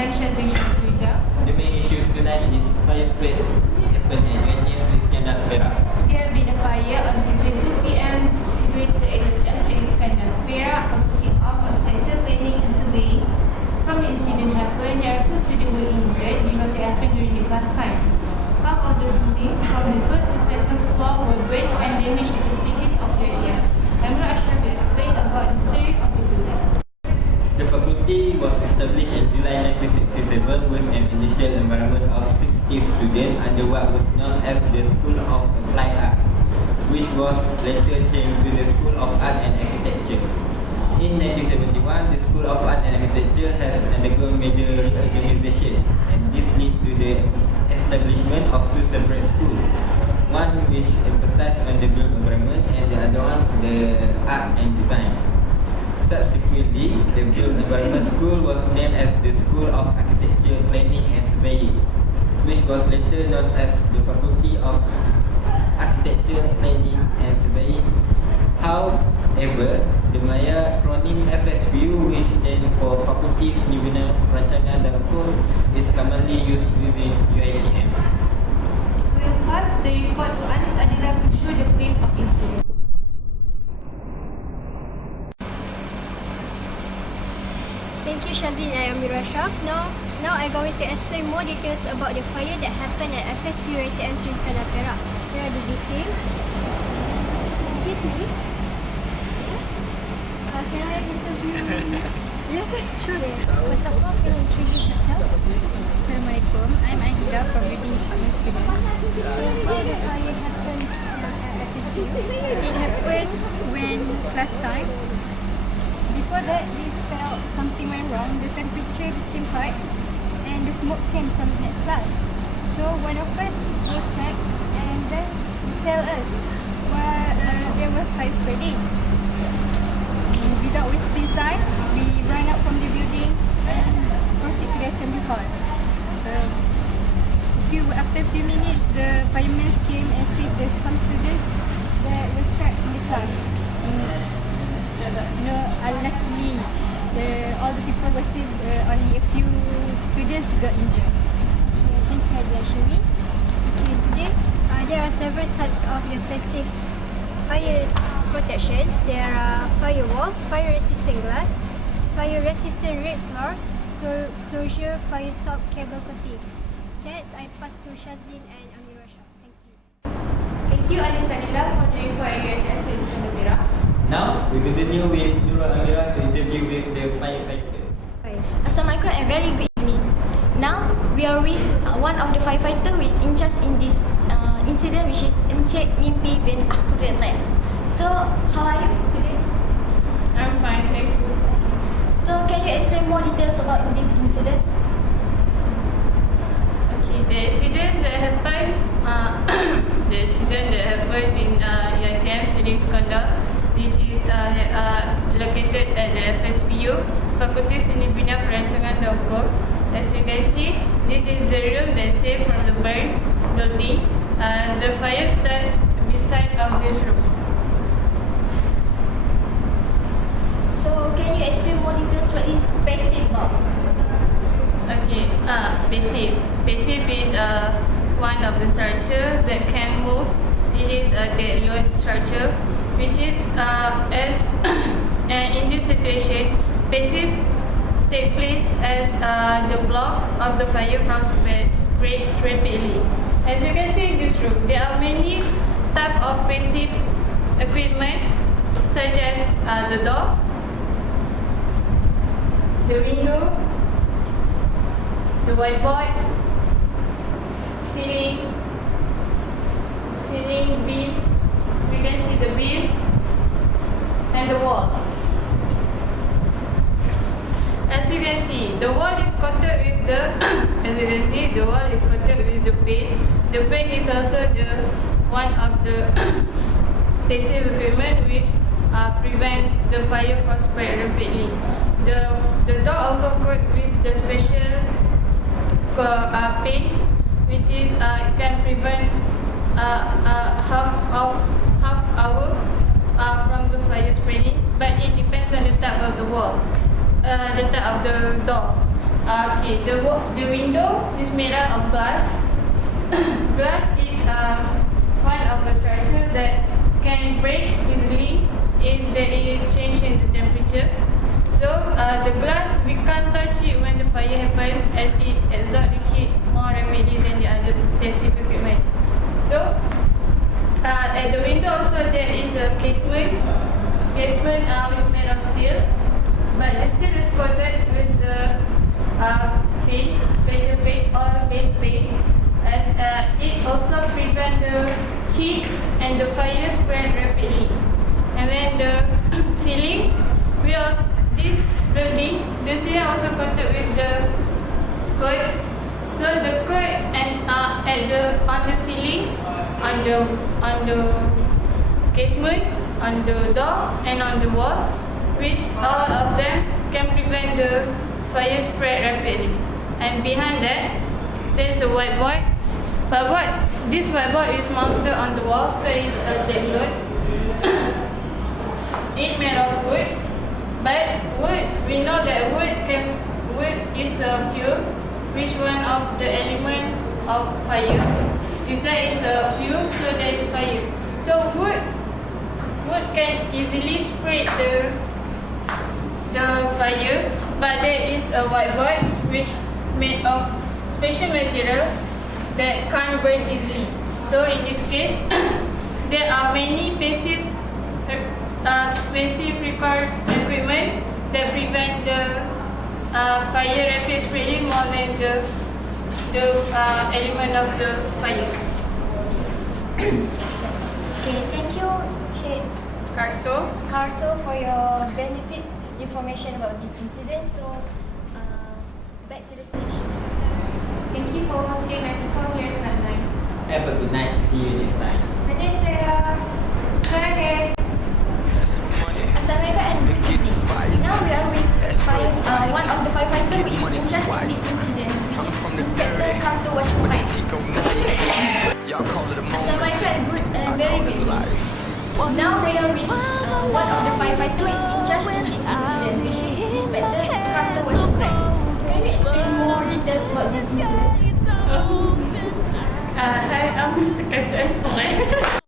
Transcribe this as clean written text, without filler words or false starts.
I'm Shazin Shamsuja. The main issues tonight is fire spread happens at UiTM Sri-Iskandar, PERAK. There have been a fire on Tuesday 2 p.m. situated at UiTM Sri-Iskandar, PERAK, Faculty of Architecture, Planning and Surveying. From the incident happened, there are 2 students were injured because it happened during the class time. Half of the building from the first to second floor were burnt and damaged the facilities of UiTM. Amir Ashraf will explain about the history of the building. The faculty was established in July 1967 with an initial environment of 60 students under what was known as the School of Applied Arts, which was later changed to the School of Art and Architecture. In 1971, the School of Art and Architecture has undergone major reorganization, and this led to the establishment of 2 separate schools, one which emphasized on the built environment and the other one the art and design. Subsequently, the Built Environment School was named as the School of Architecture, Planning and Surveying, which was later known as the Faculty of Architecture, Planning and Surveying. However, the Maya acronym FSPU, which stands for Fakulti Seni Bina Perancangan dan Hukum, is commonly used within UiTM. We will pass the report to Anis Adila to show the place of incident. Thank you, Shazin. I am Amir Ashraf. Now I'm going to explain more details about the fire that happened at FSPU UiTM Sri-Iskandar, PERAK. Here are the details. Excuse me. Yes. Can I interview? Yes, that's true. First of all, can you introduce yourself? Assalamualaikum. I'm Aida from Reading Department Students. So, where the fire happened at FSPU? It happened when class time. Before that, we felt something went wrong. The temperature became hot and the smoke came from the next class. So one of us go check and then tell us there was fire spreading. Without wasting time, we ran out from the building and proceed to the assembly hall. After a few minutes, the firemen came and said there's some students that were trapped in the class. Unluckily, all the people were still, only a few students got injured. Okay, thank you, Adila Shiri. Okay, today there are several types of the passive fire protections. There are firewalls, fire-resistant glass, fire-resistant red floors, closure, fire stop, cable coating. Next, I pass to Shazlin and Amir Ashraf. Thank you. Thank you, Anis Adila, for the report at UiTM Sri-Iskandar, PERAK. Now, we continue with Nurul Amira to interview with the firefighter. Assalamualaikum and very good evening. Now, we are with one of the firefighter who is in charge in this incident, which is Encik Mimpi bin Akhirullah. So, how are you today? I'm fine, thank you. So, can you explain more details about this incident? Okay, the incident that happened in UiTM Sri-Iskandar, which is located at the FSPU, Fakulti Seni Bina Perancangan dan Hukum. As we can see, this is the room that's saved from the burn building. The fire started beside of this room. So, can you explain more details what is passive about? Okay, passive. Passive is one of the structure that can move. It is a dead load structure, which is in this situation, passive take place as the block of the fire from spread rapidly. As you can see in this room, there are many type of passive equipment, such as the door, the window, the whiteboard, ceiling beam. We can see the beam and the wall. As you can see, the wall is coated with the paint. The paint is also the one of the passive equipment which prevent the fire from spread rapidly. The door also coated with the special paint, which is can prevent half hour from the fire spreading, but it depends on the type of the wall, the type of the door. The window is made out of glass. Glass is one of the structure that can break easily if there is change in the temperature. So the glass, we can't touch it when the fire happens, as it absorbs the heat more rapidly than the other passive equipment. So at the window also there is a casement which is made of steel, but the steel is coated with the paint, special paint or base paint, as it also prevents the heat and the fire spread rapidly. And then the ceiling, this building, the ceiling also coated with the coat. So the coat and on the ceiling, on the casement, on the door and on the wall, which all of them can prevent the fire spread rapidly. And behind that, there is a whiteboard. This whiteboard is mounted on the wall, so it's a dead load. It's made of wood, but we know that wood is a fuel, which one of the element of fire. If there is a fuel, so there is fire. So wood can easily spread the fire, but there is a whiteboard which made of special material that can't burn easily. So in this case, there are many passive required equipment that prevent the fire rapid spreading more than the element of the fire. Okay, thank you, Cik Karto, for your benefits information about this incident. So, back to the stage. Thank you for watching 94 Years Not Nine. Have a good night. See you next time. Jadi saya Assalamualaikum and good evening. Now we are with one of the firefighters who is in charge of this incident, which is Inspector Karto Washkurai. Assalamualaikum and good and very good evening. Now we are with one of the firefighters who is in charge of this incident, which is Inspector Karto Washkurai. Can you explain more details about this incident? saya Mr. Karto Washkurai.